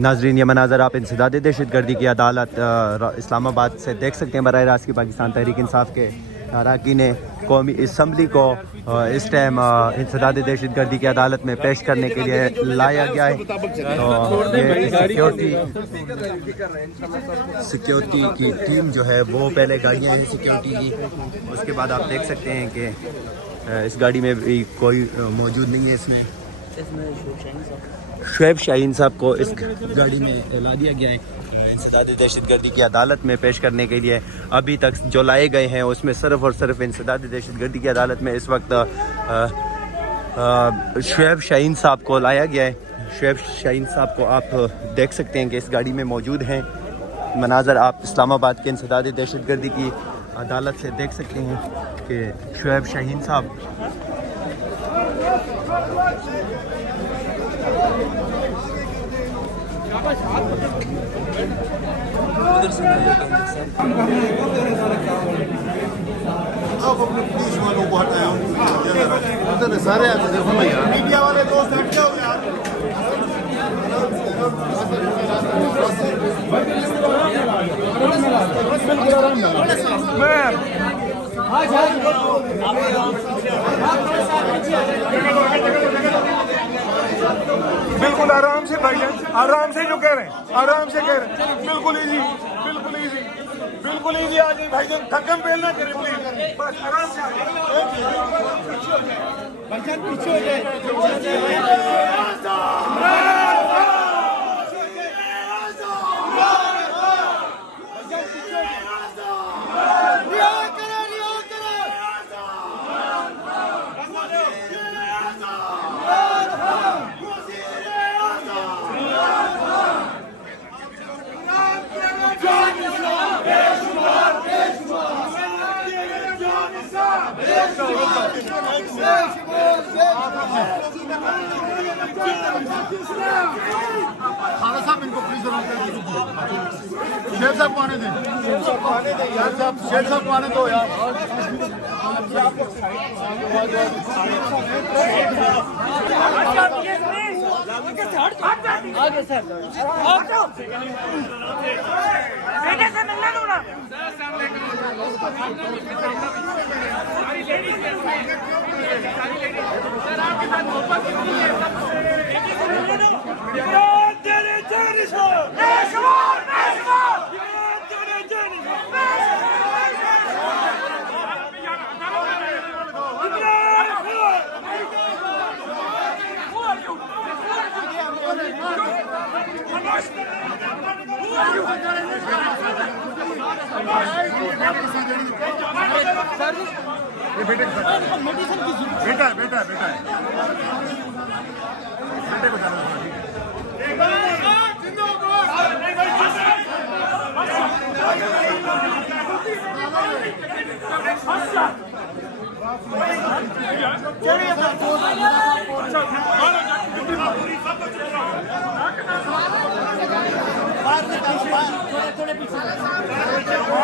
नाजरीन, ये मनाजर आप इंसदाद दहशत गर्दी की अदालत इस्लामाबाद से देख सकते हैं। बराह रास्त की पाकिस्तान तहरीक इंसाफ के अरकान कौमी असम्बली को इस टाइम इंसदाद दहशत गर्दी की अदालत में पेश करने के लिए लाया गया है। तो ये सिक्योरिटी की टीम जो है वो पहले गाड़ियाँ हैं सिक्योरिटी की, उसके बाद आप देख सकते हैं कि इस गाड़ी में भी कोई मौजूद नहीं है। इसमें शुएब शाहीन साहब को इस गाड़ी में ला दिया गया है इंसदाद दहशत गर्दी की अदालत में पेश करने के लिए। अभी तक जो लाए गए हैं उसमें सिर्फ़ और सिर्फ इंसदाद दहशत गर्दी की अदालत में इस वक्त शुएब शाहीन साहब को लाया गया है। शुएब शाहीन साहब को आप देख सकते हैं कि इस गाड़ी में मौजूद हैं। मनाजर आप इस्लामाबाद के इंसदाद दहशत गर्दी की अदालत से देख सकते हैं कि शुएब शाहीन साहब सारे मीडिया वाले दोस्त हट जाओ यार। बिल्कुल आराम से भाईजान, आराम से जो कह रहे हैं, आराम से कह रहे हैं, बिल्कुल इजी, बिल्कुल इजी, बिल्कुल इजी। आ जाइए भाईजान, थकन पेल ना करें प्लीज, बस आराम से आ भाईजान, पीछे हो जाए। खाना साहब इनको प्लीज शेर साहब को आने दें, शेर साहब को आने दो यार। आगे सर, बेटे से मिलने दो ना। बेटा है, बेटा है, बेटा है, बेटे को जाना थोड़े पीछे